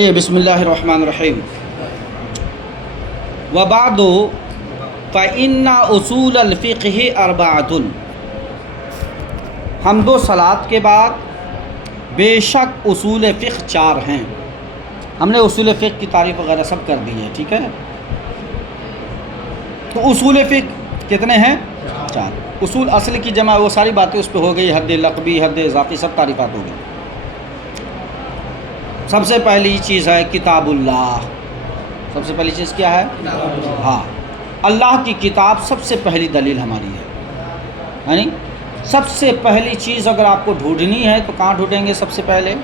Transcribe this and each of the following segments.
بسم اللہ الرحمن الرحیم وبعد فإن اصول الفقہ اربعۃ، حمد و صلات کے بعد بے شک اصول فقہ چار ہیں۔ ہم نے اصول فقہ کی تعریف وغیرہ سب کر دی ہے، ٹھیک ہے۔ تو اصول فقہ کتنے ہیں؟ چار۔ اصول اصل کی جمع وہ ساری باتیں اس پہ ہو گئی، حد لقبی، حد اضافی، سب تعریفات ہو گئی۔ سب سے پہلی چیز ہے کتاب اللہ۔ سب سے پہلی چیز کیا ہے؟ ہاں، اللہ کی کتاب سب سے پہلی دلیل ہماری ہے، یعنی سب سے پہلی چیز اگر آپ کو ڈھونڈنی ہے تو کہاں ڈھونڈیں گے؟ سب سے پہلے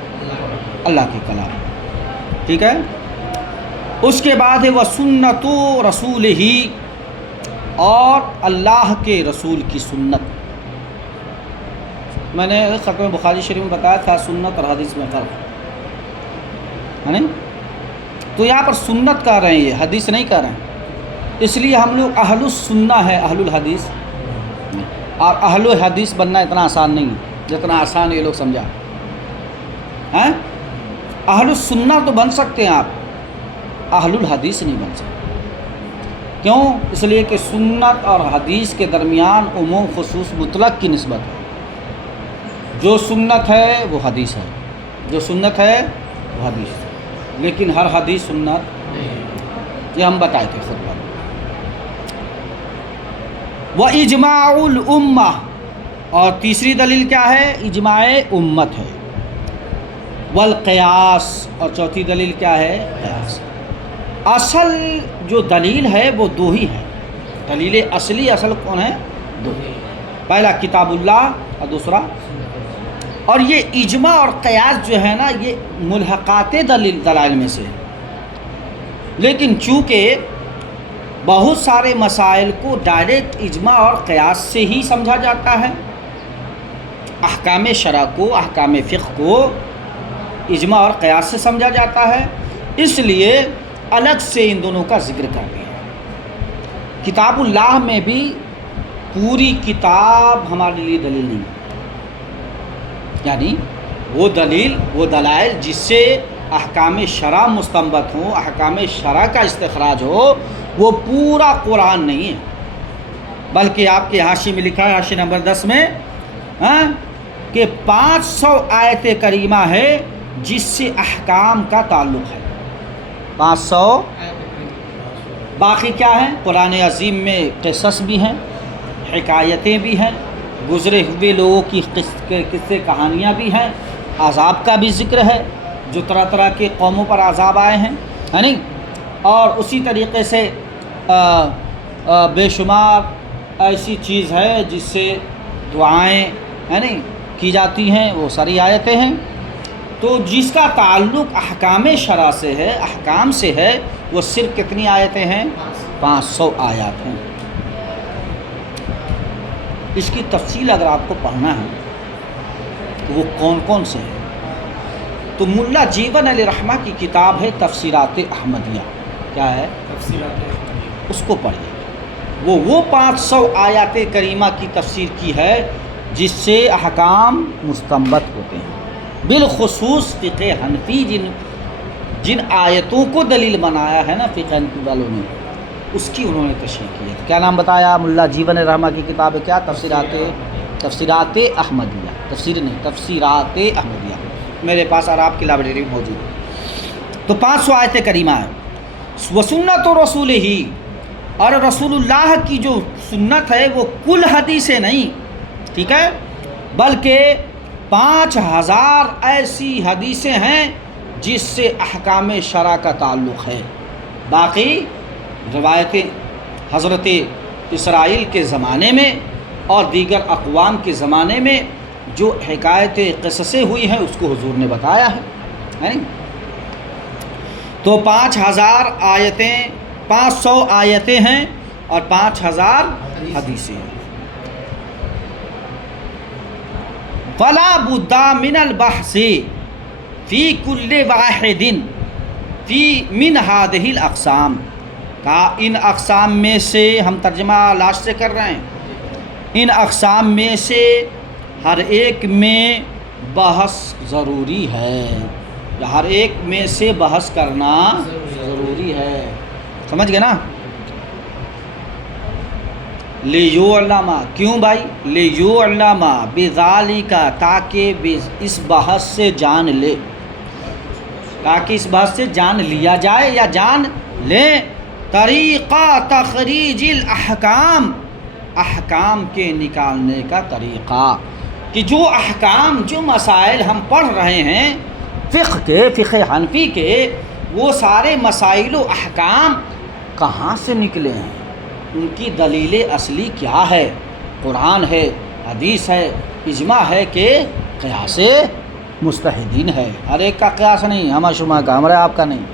اللہ کی کلام، ٹھیک ہے۔ اس کے بعد ہے وہ سنت رسول ہی، اور اللہ کے رسول کی سنت۔ میں نے ختم بخاری شریف میں بتایا تھا سنت اور حدیث میں فرق ہے نا، تو یہاں پر سنت کہہ رہے ہیں، یہ حدیث نہیں کہہ رہے ہیں، اس لیے ہم لوگ اہل السنہ ہے، اہل الحدیث۔ اور اہل الحدیث بننا اتنا آسان نہیں ہے جتنا آسان یہ لوگ سمجھا ہیں۔ اہل السنہ تو بن سکتے ہیں آپ، اہل الحدیث نہیں بن سکتے۔ کیوں؟ اس لیے کہ سنت اور حدیث کے درمیان عموم خصوص مطلق کی نسبت ہے۔ جو سنت ہے وہ حدیث ہے، جو سنت ہے وہ حدیث ہے، لیکن ہر حدیث سنت، یہ ہم بتائے تھے خود بات۔ وَإِجْمَاعُ الْأُمَّةِ، اور تیسری دلیل کیا ہے؟ اجماع امت ہے۔ والقیاس، اور چوتھی دلیل کیا ہے؟ قیاس۔ اصل جو دلیل ہے وہ دو ہی ہے، دلیل اصلی اصل کون ہے؟ دو۔ پہلا کتاب اللہ اور دوسرا، اور یہ اجماع اور قیاس جو ہے نا یہ ملحقات دلائل میں سے ہے، لیکن چونکہ بہت سارے مسائل کو ڈائریکٹ اجماع اور قیاس سے ہی سمجھا جاتا ہے، احکام شرع کو، احکام فقہ کو اجماع اور قیاس سے سمجھا جاتا ہے، اس لیے الگ سے ان دونوں کا ذکر کر دیا۔ کتاب اللہ میں بھی پوری کتاب ہمارے لیے دلیل نہیں ہے، یعنی وہ دلیل، وہ دلائل جس سے احکام شرع مستنبط ہوں، احکام شرع کا استخراج ہو، وہ پورا قرآن نہیں ہے، بلکہ آپ کے حاشی میں لکھا ہے، حاشی نمبر 10 میں کہ 500 آیت کریمہ ہے جس سے احکام کا تعلق ہے، 500۔ باقی کیا ہے؟ قرآن عظیم میں قصص بھی ہیں، حکایتیں بھی ہیں، گزرے ہوئے لوگوں کی قصے کہانیاں بھی ہیں، عذاب کا بھی ذکر ہے، جو طرح طرح کے قوموں پر عذاب آئے ہیں، ہے نہیں؟ اور اسی طریقے سے بے شمار ایسی چیز ہے جس سے دعائیں ہے نہیں کی جاتی ہیں، وہ ساری آیتیں ہیں۔ تو جس کا تعلق احکام شرع سے ہے، احکام سے ہے، وہ صرف کتنی آیتیں ہیں؟ 500 آیات ہیں۔ اس کی تفصیل اگر آپ کو پڑھنا ہے تو وہ کون کون سے ہیں، تو ملا جیون علیہ رحمہ کی کتاب ہے تفسیرات احمدیہ، کیا ہے؟ تفسیرات احمدیہ، اس کو پڑھیے۔ وہ 500 آیات کریمہ کی تفسیر کی ہے جس سے احکام مستنبط ہوتے ہیں، بالخصوص فقہ حنفی جن آیتوں کو دلیل بنایا ہے نا فقہ حنفی والوں نے، اس کی انہوں نے تشریح کی ہے۔ کیا نام بتایا؟ ملا جیون رحمہ کی کتاب ہے کیا؟ تفسیرات احمدیہ، تفسیر نہیں، تفسیرات احمدیہ، میرے پاس اور آپ کی لائبریری میں موجود ہے۔ تو 500 آیت کریمہ ہے۔ وسنت رسول ہی، اور رسول اللہ کی جو سنت ہے وہ کل حدیثیں نہیں، ٹھیک ہے، بلکہ 5000 ایسی حدیثیں ہیں جس سے احکام شرع کا تعلق ہے۔ باقی روایتیں حضرت اسرائیل کے زمانے میں اور دیگر اقوام کے زمانے میں جو حکایت قصصیں ہوئی ہیں اس کو حضور نے بتایا ہے نہیں؟ تو 5000 آیتیں، 500 آیتیں ہیں اور 5000 حدیثیں ہیں۔ فلا بد من البحث فی کل واحد فی من هذه الاقسام، کا ان اقسام میں سے، ہم ترجمہ لاسٹ سے کر رہے ہیں، ان اقسام میں سے ہر ایک میں بحث ضروری ہے، ہر ایک میں سے بحث کرنا ضروری ہے، سمجھ گئے نا؟ لیعلم، کیوں بھائی؟ لیعلم بذالک، تاکہ اس بحث سے جان لے، تاکہ اس بحث سے جان لیا جائے یا جان لیں طریقہ تخریج الاحکام، احکام کے نکالنے کا طریقہ، کہ جو احکام، جو مسائل ہم پڑھ رہے ہیں فقہ کے، فقہ حنفی کے، وہ سارے مسائل و احکام کہاں سے نکلے ہیں، ان کی دلیل اصلی کیا ہے؟ قرآن ہے، حدیث ہے، اجماع ہے کہ قیاس مجتہدین ہے۔ ہر ایک کا قیاس نہیں، ہمارا شما کا، ہمارے آپ کا نہیں،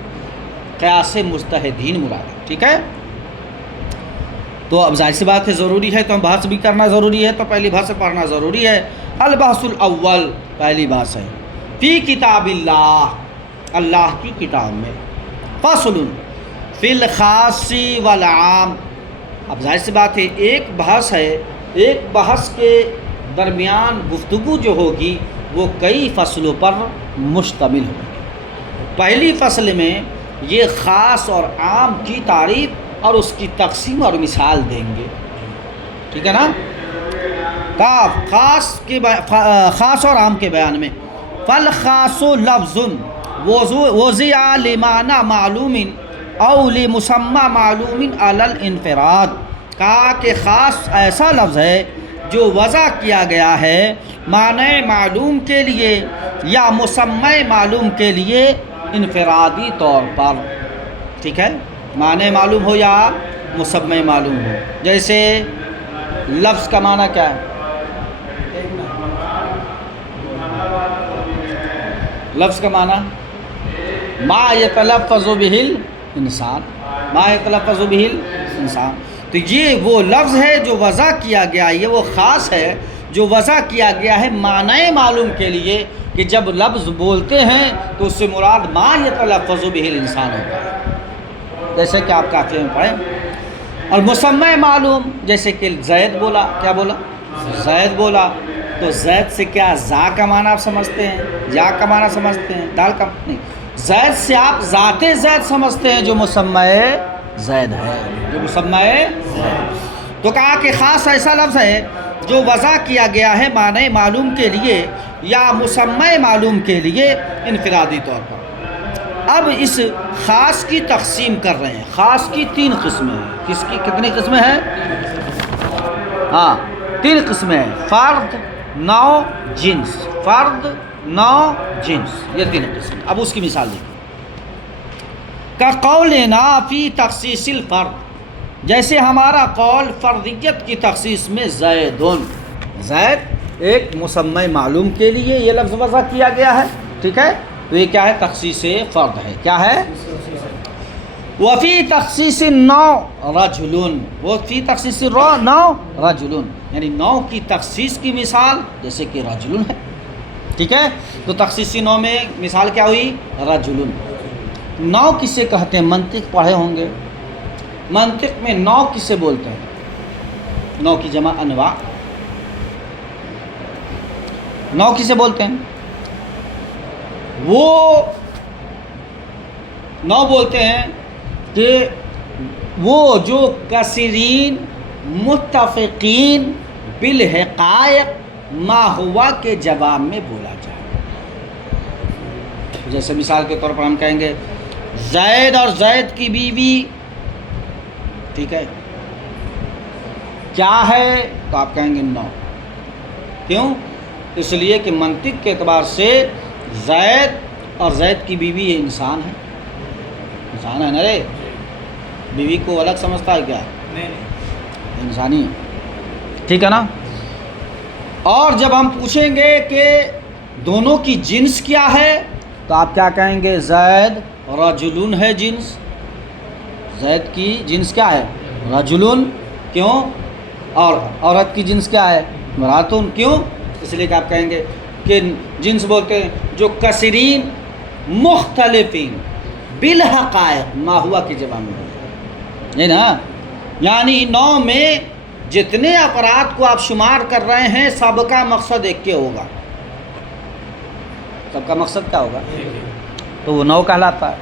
قیاس مجتہدین مراد ہے، ٹھیک ہے؟ تو اب ظاہر سی بات ہے ضروری ہے تو ہم بحث بھی کرنا ضروری ہے، تو پہلی بحث پڑھنا ضروری ہے۔ البحث الاول، پہلی بحث ہے فی کتاب اللہ، اللہ کی کتاب میں، فصل فی الخاص والعام۔ اب ظاہر سی بات ہے ایک بحث ہے، ایک بحث کے درمیان گفتگو جو ہوگی وہ کئی فصلوں پر مشتمل ہوگی۔ پہلی فصل میں یہ خاص اور عام کی تعریف اور اس کی تقسیم اور مثال دیں گے، ٹھیک ہے نا؟ خاص اور عام کے بیان میں، فالخاص لفظ وضع لمعنی معلوم او لمسمى معلوم علی الانفراد، کہا کہ خاص ایسا لفظ ہے جو وضع کیا گیا ہے معنی معلوم کے لیے یا مسمى معلوم کے لیے انفرادی طور پر، ٹھیک ہے؟ معنی معلوم ہو یا مسمى معلوم ہو۔ جیسے لفظ کا معنی کیا ہے؟ لفظ کا معنی ما یتلفظ به الانسان، ما یتلفظ به الانسان، تو یہ وہ لفظ ہے جو وضع کیا گیا، یہ وہ خاص ہے جو وضع کیا گیا ہے معنی معلوم کے لیے، کہ جب لفظ بولتے ہیں تو اس سے مراد ما یتلفظ به الانسان ہوتا ہے، جیسے کہ آپ کافی میں پڑھیں۔ اور مسمى معلوم، جیسے کہ زید بولا، کیا بولا؟ زید بولا، تو زید سے کیا زا کا معنی آپ سمجھتے ہیں، یا کا معنی سمجھتے ہیں، دال کا نہیں، زید سے آپ ذات زید سمجھتے ہیں جو مسمى زید ہے، جو مسمى زید۔ تو کہا کہ خاص ایسا لفظ ہے جو وضع کیا گیا ہے معنی معلوم کے لیے یا مسمى معلوم کے لیے انفرادی طور پر۔ اب اس خاص کی تقسیم کر رہے ہیں، خاص کی تین قسمیں ہیں، کس کی کتنی قسمیں ہیں؟ ہاں، تین قسمیں ہیں، فرد، نوع، جنس، فرد، نوع، جنس، یہ تین قسم۔ اب اس کی مثال دیکھیں، کقولنا فی تخصیص الفرد، جیسے ہمارا قول فردیت کی تخصیص میں زیدن، زید ایک مسمى معلوم کے لیے یہ لفظ وضع کیا گیا ہے، ٹھیک ہے؟ تو یہ کیا ہے؟ تخصیص فرد ہے، کیا ہے؟ وفی تخصیص النوع رجل، وفی تخصیص النوع رجل، یعنی نوع کی تخصیص کی مثال جیسے کہ رجل ہے، ٹھیک ہے؟ تو تخصیصی نوع میں مثال کیا ہوئی؟ رجل۔ نوع کسے کہتے ہیں؟ منطق پڑھے ہوں گے، منطق میں نوع کسے بولتے ہیں؟ نوع کی جمع انواع، نوع کسے بولتے ہیں؟ وہ نوع بولتے ہیں کہ وہ جو کثیرین متفقین بالحقائق ما ہوا کے جواب میں بولا جائے۔ جیسے مثال کے طور پر ہم کہیں گے زید اور زید کی بیوی، ٹھیک ہے، کیا ہے؟ تو آپ کہیں گے نوع۔ کیوں؟ اس لیے کہ منطق کے اعتبار سے زید اور زید کی بیوی یہ انسان ہے، انسان ہے نا رے، بیوی کو الگ سمجھتا ہے کیا؟ انسانی، ٹھیک ہے نا؟ اور جب ہم پوچھیں گے کہ دونوں کی جنس کیا ہے تو آپ کیا کہیں گے؟ زید رجلن ہے جنس، زید کی جنس کیا ہے؟ رجلن، کیوں؟ اور عورت کی جنس کیا ہے؟ مراتن، کیوں؟ اس لیے کہ آپ کہیں گے کہ جنس بولتے ہیں جو کثیرین مختلفین بالحقائق ما ہوا کی جواب میں، ہے نا؟ یعنی نوع میں جتنے افراد کو آپ شمار کر رہے ہیں سب کا مقصد ایک کے ہوگا، سب کا مقصد کیا ہوگا؟ تو وہ 9 کہلاتا ہے.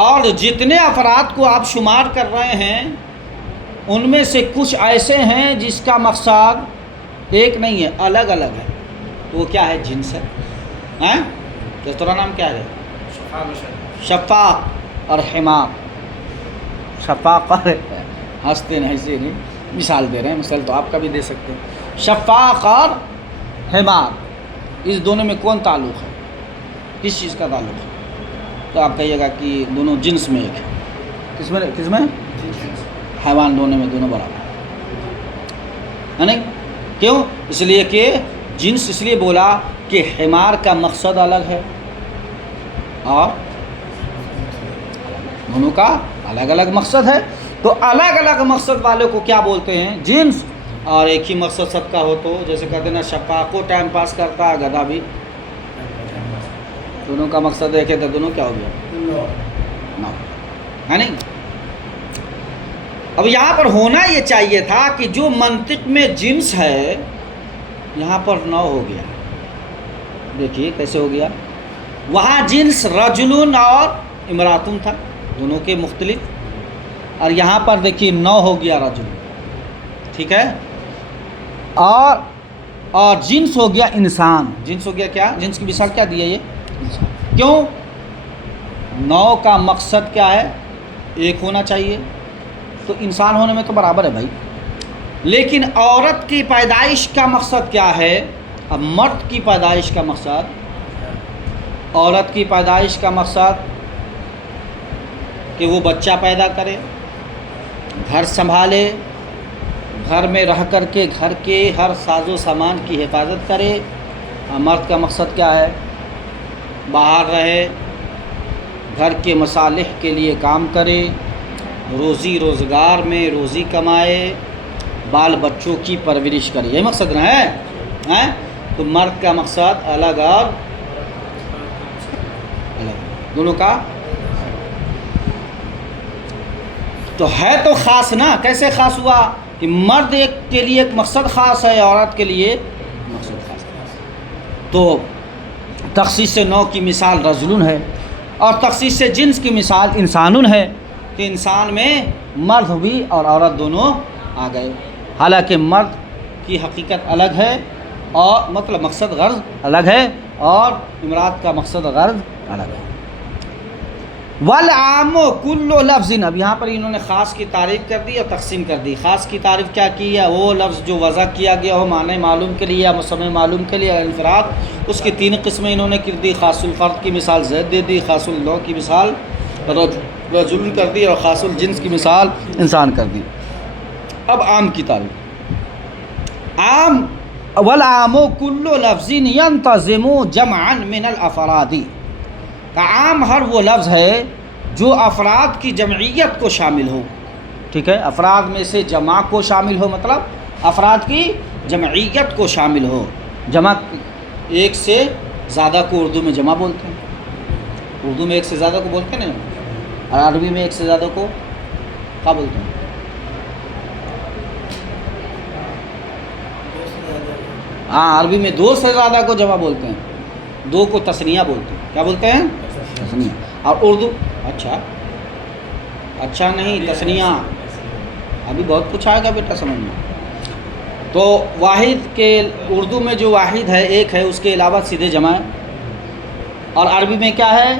اور جتنے افراد کو آپ شمار کر رہے ہیں ان میں سے کچھ ایسے ہیں جس کا مقصد ایک نہیں ہے، الگ الگ ہے. تو وہ کیا ہے؟ جنس ہے. تو تیرا نام کیا ہے؟ شفاق اور حماق. شفاق اور ہنستے نہیں، ایسے نہیں مثال دے رہے ہیں، مثال تو آپ کا بھی دے سکتے ہیں. شفاق اور حماق، اس دونوں میں کون تعلق ہے؟ کس چیز کا تعلق ہے؟ تو آپ کہیے گا کہ دونوں جنس میں ایک ہے. کس میں؟ حیوان دونوں میں دونوں برابر ہے نہیں؟ کیوں؟ اس لیے کہ جنس اس لیے بولا کہ حمار کا مقصد الگ ہے اور دونوں کا الگ الگ مقصد ہے. تو الگ الگ مقصد والے کو کیا بولتے ہیں؟ جنس. اور ایک ہی مقصد سب کا ہو تو جیسے کہتے ہیں نا شفاق کو ٹائم پاس کرتا ہے، گدھا بھی. دونوں کا مقصد دیکھے تو دونوں کیا ہو گیا؟ نو ہے نہیں؟ اب یہاں پر ہونا یہ چاہیے تھا کہ جو منطق میں جنس ہے یہاں پر 9 ہو گیا. دیکھیے کیسے ہو گیا. وہاں جنس رجلن اور امراتن تھا، دونوں کے مختلف، اور یہاں پر دیکھیے 9 ہو گیا رجل. ٹھیک ہے. اور جنس ہو گیا انسان. جنس ہو گیا کیا؟ جنس کی مثال کیا دی ہے؟ یہ انسان. کیوں؟ 9 کا مقصد کیا ہے؟ ایک ہونا چاہیے. تو انسان ہونے میں تو برابر ہے بھائی. لیکن عورت کی پیدائش کا مقصد کیا ہے؟ اب مرد کی پیدائش کا مقصد، عورت کی پیدائش کا مقصد کہ وہ بچہ پیدا کرے، گھر سنبھالے، گھر میں رہ کر کے گھر کے ہر ساز و سامان کی حفاظت کرے. اور مرد کا مقصد کیا ہے؟ باہر رہے، گھر کے مصالح کے لیے کام کرے، روزی روزگار میں روزی کمائے، بال بچوں کی پرورش کرے. یہ مقصد نہ ہے؟ تو مرد کا مقصد الگ اور الگ، دونوں کا تو ہے تو خاص نا. کیسے خاص ہوا کہ مرد ایک کے لیے ایک مقصد خاص ہے، عورت کے لیے مقصد خاص ہے. تو تخصیص 9 کی مثال رجلن ہے اور تخصیص جنس کی مثال انسانن ہے کہ انسان میں مرد بھی اور عورت دونوں آ گئے. حالانکہ مرد کی حقیقت الگ ہے اور مطلب مقصد غرض الگ ہے، اور امرات کا مقصد غرض الگ ہے. والعام کل لفظ، اب یہاں پر انہوں نے خاص کی تعریف کر دی اور تقسیم کر دی. خاص کی تعریف کیا کی ہے؟ وہ لفظ جو وضع کیا گیا ہو معنی معلوم کے لیے یا مسمع معلوم کے لیے انفراد، اس کی 3 قسمیں انہوں نے کر دی. خاص الفرد کی مثال زید دے دی، خاص النوع کی مثال رجل کر دی، اور خاص الجنس کی مثال انسان کر دی. اب عام کی تعریف. عام والعام کل لفظ ينتظم جمعا من الافراد، عام ہر وہ لفظ ہے جو افراد کی جمعیت کو شامل ہو. ٹھیک ہے. افراد میں سے جمع کو شامل ہو، مطلب افراد کی جمعیت کو شامل ہو. جمع ایک سے زیادہ کو اردو میں جمع بولتے ہیں. اردو میں ایک سے زیادہ کو بولتے ہیں نا، اور عربی میں ایک سے زیادہ کو کیا بولتے ہیں؟ ہاں، عربی میں 2 سے زیادہ کو جمع بولتے ہیں، 2 کو تثنیہ بولتے ہیں. کیا بولتے ہیں؟ تثنیہ. اور اردو اچھا نہیں، تثنیہ. ابھی بہت کچھ آئے گا بیٹا سمجھ میں. تو واحد کے اردو میں جو واحد ہے ایک ہے، اس کے علاوہ سیدھے جمع ہے. اور عربی میں کیا ہے؟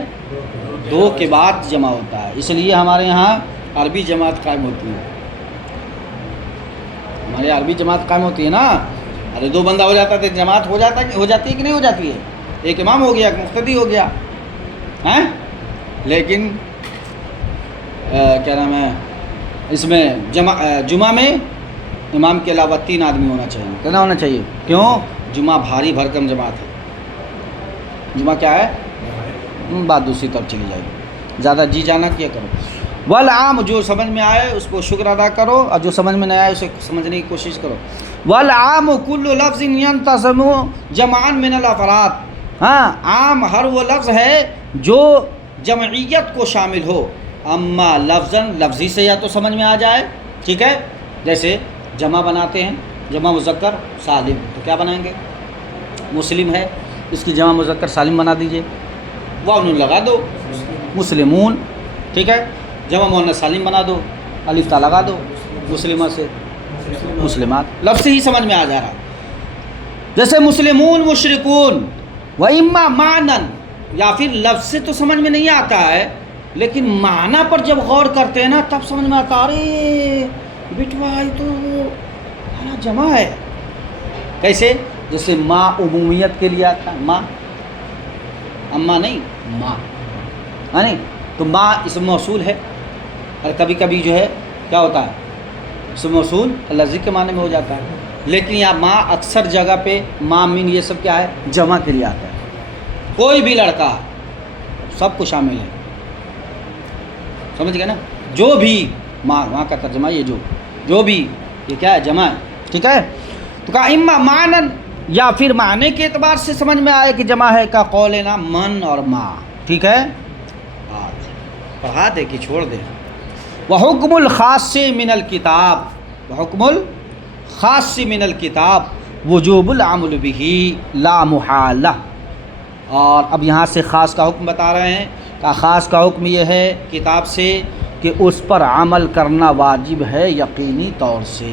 2 کے بعد جمع ہوتا ہے. اس لیے ہمارے یہاں عربی جماعت قائم ہوتی ہے. ہمارے عربی جماعت قائم ہوتی ہے نا. ارے 2 بندہ ہو جاتا ہے تو جماعت ہو جاتی ہے کہ نہیں ہو جاتی ہے؟ ایک امام ہو گیا، ایک مقتدی ہو گیا ہیں. لیکن کیا نام ہے، اس میں جمعہ میں امام کے علاوہ 3 آدمی ہونا چاہیے. کتنا ہونا چاہیے؟ کیوں؟ جمعہ بھاری بھرکم جماعت ہے. جمعہ کیا ہے؟ بات دوسری طرف چلی جائے گی. زیادہ جی جانا کیا کرو. والعام، جو سمجھ میں آئے اس کو شکر ادا کرو، اور جو سمجھ میں نہیں آئے اسے سمجھنے کی کوشش کرو. والعام کل لفظ ينتظم جمعا من الافراد، ہاں، عام ہر وہ لفظ ہے جو جمعیت کو شامل ہو. اما لفظاً، لفظی سے یا تو سمجھ میں آ جائے. ٹھیک ہے. جیسے جمع بناتے ہیں، جمع مذکر سالم، تو کیا بنائیں گے؟ مسلم ہے، اس کی جمع مذکر سالم بنا دیجئے. واو نون لگا دو، مسلمون، ٹھیک ہے، جمع مؤنث سالم بنا دو، الف تا لگا دو، مسلمہ سے مسلمات، لفظ ہی سمجھ میں آ جا رہا. جیسے مسلمون مشرکون، و اما معنن، یا پھر لفظ سے تو سمجھ میں نہیں آتا ہے لیکن معنی پر جب غور کرتے ہیں نا تب سمجھ میں آتا، ارے بیٹوا یہ تو نا جمع ہے. کیسے؟ جیسے ماں عمومیت کے لیے آتا ہے، ماں، اما نہیں، ماں ہے نہیں، تو ماں اسم موصول ہے، اور کبھی کبھی جو ہے کیا ہوتا ہے اسم موصول لفظی کے معنی میں ہو جاتا ہے، لیکن یہاں ماں اکثر جگہ پہ ماں من یہ سب کیا ہے جمع کے لیے آتا ہے. کوئی بھی لڑکا سب کو شامل ہے، سمجھ گئے نا، جو بھی ماں کا ترجمہ یہ جو بھی یہ کیا ہے جمع ہے، ٹھیک ہے. تو کہا اما معنن، یا پھر معنی کے اعتبار سے سمجھ میں آئے کہ جمع ہے، کا قول نا من اور ماں، ٹھیک ہے. پڑھا دے کہ چھوڑ دے. وحکم الخاص من الکتاب، وحکم الخاص من الکتاب وجوب العمل به لا محالہ. اور اب یہاں سے خاص کا حکم بتا رہے ہیں کہ خاص کا حکم یہ ہے کتاب سے کہ اس پر عمل کرنا واجب ہے یقینی طور سے.